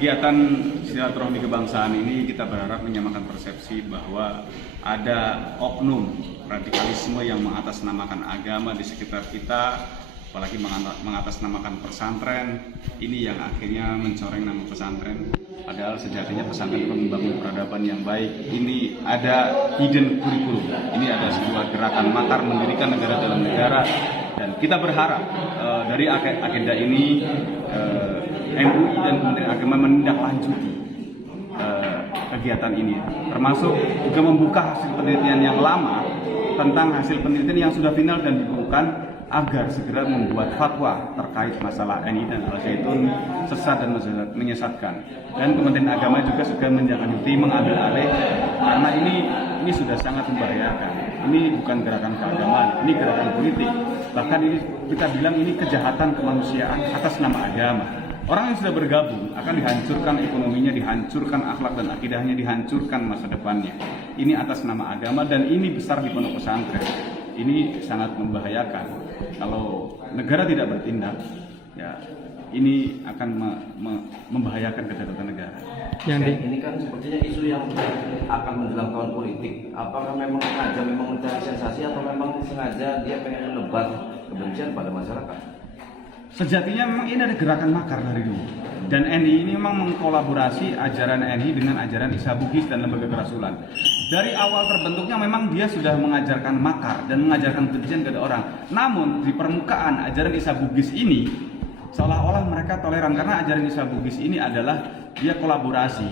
kegiatan silaturahmi kebangsaan ini kita berharap menyamakan persepsi bahwa ada oknum radikalisme yang mengatasnamakan agama di sekitar kita, apalagi mengatasnamakan pesantren. Ini yang akhirnya mencoreng nama pesantren. Padahal sejatinya pesantren membangun peradaban yang baik. Ini ada hidden curriculum. Ini ada sebuah gerakan makar mendirikan negara dalam negara. Dan kita berharap dari agenda ini MUI dan Kementerian Agama menindaklanjuti kegiatan ini, termasuk juga membuka hasil penelitian yang lama tentang hasil penelitian yang sudah final dan dibukukan agar segera membuat fatwa terkait masalah NI dan Al-Zaitun sesat dan menyesatkan. Dan Kementerian Agama juga sudah menindaklanjuti mengambil alih karena ini sudah sangat membahayakan. Ini bukan gerakan keagamaan, ini gerakan politik. Bahkan ini kita bilang ini kejahatan kemanusiaan atas nama agama. Orang yang sudah bergabung akan dihancurkan ekonominya, dihancurkan akhlak dan akidahnya, dihancurkan masa depannya. Ini atas nama agama dan ini besar di pondok pesantren. Ini sangat membahayakan. Kalau negara tidak bertindak, ya ini akan membahayakan kedaulatan negara. Ini kan sepertinya isu yang akan menjelang tahun politik. Apakah memang sengaja mencari sensasi atau memang sengaja dia pengen menebar kebencian pada masyarakat? Sejatinya memang ini ada gerakan makar dari dulu. Dan NI ini memang mengkolaborasi ajaran NI dengan ajaran Isa Bugis dan lembaga kerasulan. Dari awal terbentuknya memang dia sudah mengajarkan makar dan mengajarkan kebencian kepada orang. Namun di permukaan ajaran Isa Bugis ini seolah-olah mereka toleran karena ajaran Isa Bugis ini adalah dia kolaborasi,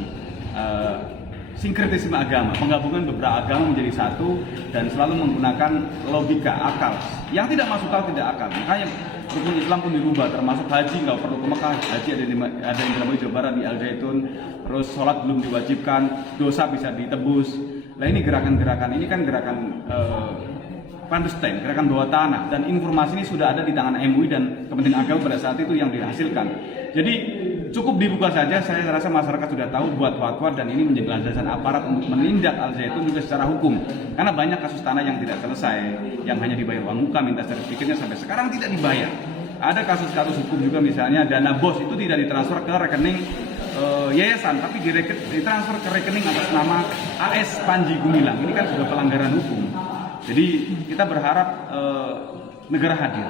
sinkretisme agama, penggabungan beberapa agama menjadi satu dan selalu menggunakan logika akal yang tidak masuk akal, tidak akal. Makanya rukun Islam pun dirubah, termasuk haji nggak perlu ke Mekah, haji ada di Indramayu Jawa Barat di Al-Zaitun, terus sholat belum diwajibkan, dosa bisa ditebus. Nah ini gerakan-gerakan ini kan gerakan clandestine, gerakan bawah tanah, dan informasi ini sudah ada di tangan MUI dan Kementerian Agama pada saat itu yang dihasilkan. Jadi cukup dibuka saja, saya rasa masyarakat sudah tahu buat fatwa dan ini menjadi landasan aparat untuk menindak Al-Zaitun juga secara hukum. Karena banyak kasus tanah yang tidak selesai, yang hanya dibayar uang muka, minta sertifikatnya sampai sekarang tidak dibayar. Ada kasus-kasus hukum juga misalnya dana BOS itu tidak ditransfer ke rekening yayasan, tapi ditransfer ke rekening atas nama AS Panji Gumilang. Ini kan sudah pelanggaran hukum. Jadi kita berharap negara hadir.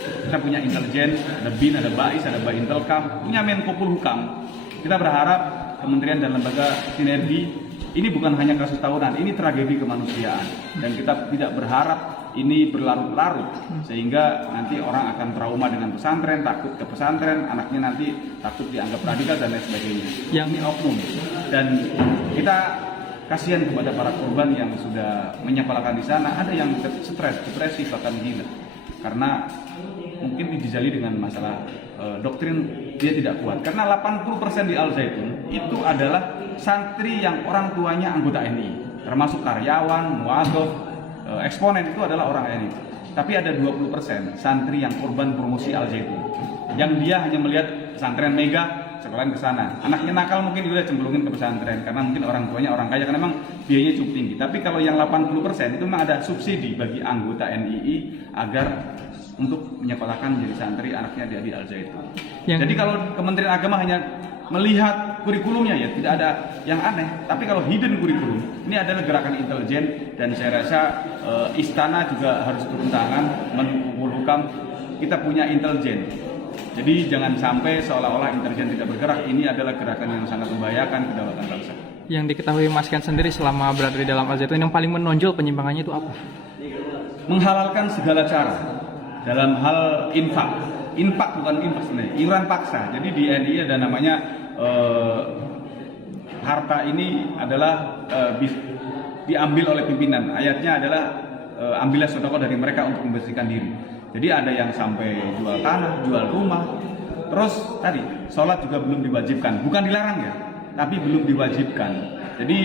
Kita punya intelijen, ada BIN, ada BAIS, ada Baintelkam, punya Menko Polhukam. Kita berharap kementerian dan lembaga sinergi. Ini bukan hanya kasus tahunan, ini tragedi kemanusiaan. Dan kita tidak berharap ini berlarut-larut sehingga nanti orang akan trauma dengan pesantren, takut ke pesantren, anaknya nanti takut dianggap radikal dan lain sebagainya. Yang ini oknum. Dan kita kasihan kepada para korban yang sudah menyekolahkan di sana. Ada yang stres, depresi, bahkan gila. Karena mungkin dijali dengan masalah doktrin dia tidak kuat. Karena 80% di Al-Zaitun itu adalah santri yang orang tuanya anggota NI, termasuk karyawan, muadzaf, eksponen itu adalah orang NI. Tapi ada 20% santri yang korban promosi Al-Zaitun, yang dia hanya melihat pesantren mega, sekolahan ke sana. Anaknya nakal mungkin juga cemplungin ke pesantren karena mungkin orang tuanya orang kaya, karena memang biayanya cukup tinggi. Tapi kalau yang 80% itu memang ada subsidi bagi anggota NII agar untuk menyekolahkan menjadi santri anaknya di Al-Zaitun. Jadi kalau Kementerian Agama hanya melihat kurikulumnya ya tidak ada yang aneh. Tapi kalau hidden kurikulum, ini adalah gerakan intelijen dan saya rasa istana juga harus turun tangan menghukam. Kita punya intelijen. Jadi jangan sampai seolah-olah intelijen tidak bergerak. Ini adalah gerakan yang sangat membahayakan kedaulatan bangsa. Yang diketahui Mas Ken sendiri selama berada di dalam Al-Zaitun, yang paling menonjol penyimpangannya itu apa? Menghalalkan segala cara dalam hal infak bukan infak sebenarnya, iuran paksa. Jadi di NI ada namanya harta ini adalah diambil oleh pimpinan. Ayatnya adalah ambillah sedekah dari mereka untuk membersihkan diri. Jadi ada yang sampai jual tanah, jual rumah. Terus tadi sholat juga belum diwajibkan, bukan dilarang ya, tapi belum diwajibkan. Jadi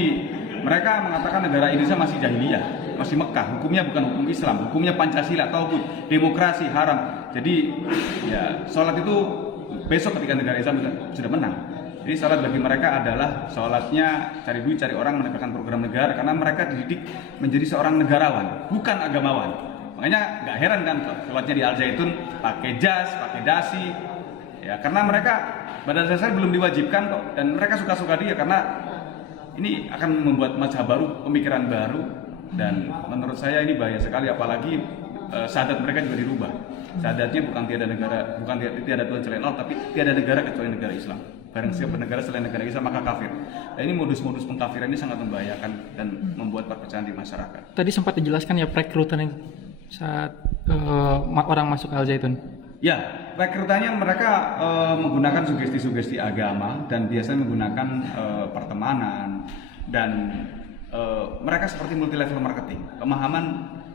mereka mengatakan negara Indonesia masih jahiliyah, masih Mekah, hukumnya bukan hukum Islam, hukumnya Pancasila, tauhid, demokrasi, haram. Jadi ya sholat itu besok ketika negara Islam sudah menang. Jadi sholat bagi mereka adalah sholatnya cari duit, cari orang, menegakkan program negara, karena mereka dididik menjadi seorang negarawan, bukan agamawan. Makanya nggak heran kan sholatnya di Al-Zaitun pakai jas, pakai dasi, ya karena mereka Pada dasarnya belum diwajibkan kok, dan mereka suka-suka dia karena ini akan membuat mazhab baru, pemikiran baru, dan menurut saya ini bahaya sekali, apalagi syahadat mereka juga dirubah. Syahadatnya bukan tiada Tuhan selain Allah, tapi tiada negara kecuali negara Islam. Barang siapa negara selain negara Islam maka kafir. Nah, ini modus-modus pengkafiran ini sangat membahayakan dan membuat perpecahan di masyarakat. Tadi sempat dijelaskan ya perekrutan itu saat orang masuk Al Zaitun. Ya, rekrutannya mereka menggunakan sugesti-sugesti agama dan biasanya menggunakan pertemanan dan mereka seperti multi level marketing. Pemahaman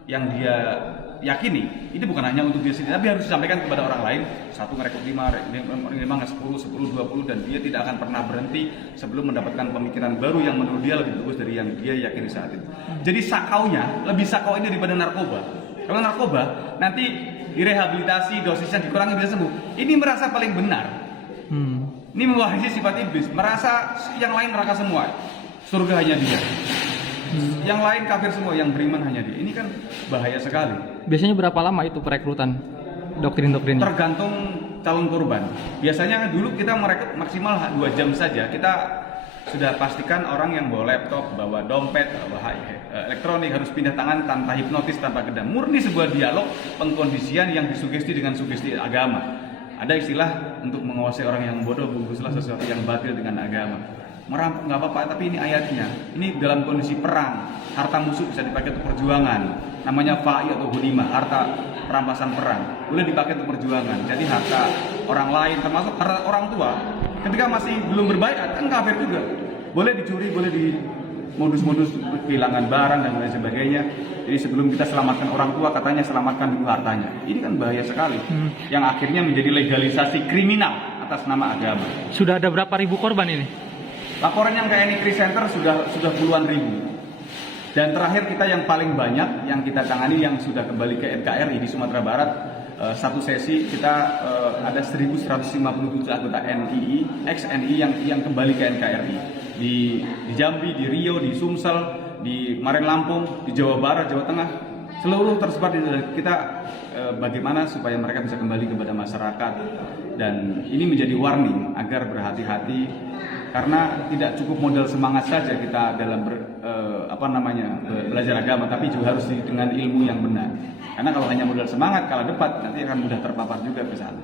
yang dia yakini ini bukan hanya untuk dia sendiri, tapi harus disampaikan kepada orang lain. Satu merekrut 5, 10, 20 dan dia tidak akan pernah berhenti sebelum mendapatkan pemikiran baru yang menurut dia lebih bagus dari yang dia yakini saat itu. Jadi sakaunya lebih sakau ini daripada narkoba. Kalau narkoba nanti direhabilitasi, dosisnya dikurangi bisa sembuh. Ini merasa paling benar. Ini mewarisi sifat iblis, merasa yang lain neraka semua, surga hanya dia. Yang lain kafir semua, yang beriman hanya dia. Ini kan bahaya sekali. Biasanya berapa lama itu perekrutan doktrin-doktrinnya? Tergantung calon korban. Biasanya dulu kita merekrut maksimal 2 jam saja. Kita sudah pastikan orang yang bawa laptop, bawa dompet, bawa elektronik harus pindah tangan tanpa hipnotis, tanpa gedam. Murni sebuah dialog pengkondisian yang disugesti dengan sugesti agama. Ada istilah untuk menguasai orang yang bodoh, bungkuslah sesuatu yang batil dengan agama. Merampok nggak apa-apa, tapi ini ayatnya. Ini dalam kondisi perang, harta musuh bisa dipakai untuk perjuangan. Namanya fa'i atau gunimah, harta perampasan perang. Boleh dipakai untuk perjuangan. Jadi harta orang lain, termasuk harta orang tua, ketika masih belum berbaiat kan kafir juga. Boleh dicuri, boleh di modus-modus kehilangan barang dan lain sebagainya. Jadi sebelum kita selamatkan orang tua, katanya selamatkan dulu hartanya. Ini kan bahaya sekali. Yang akhirnya menjadi legalisasi kriminal atas nama agama. Sudah ada berapa ribu korban ini? Laporan yang ke NICRI Center sudah puluhan ribu. Dan terakhir kita yang paling banyak yang kita tangani yang sudah kembali ke NKRI di Sumatera Barat, satu sesi kita ada 1.157 anggota NII, ex-NII yang kembali ke NKRI di Jambi, di Riau, di Sumsel, di Maren Lampung, di Jawa Barat, Jawa Tengah, seluruh tersebar di kita. Bagaimana supaya mereka bisa kembali kepada masyarakat, dan ini menjadi warning agar berhati-hati karena tidak cukup modal semangat saja kita dalam belajar agama, tapi juga harus dengan ilmu yang benar. Karena kalau hanya modal semangat kalah debat nanti akan mudah terpapar juga ke sana.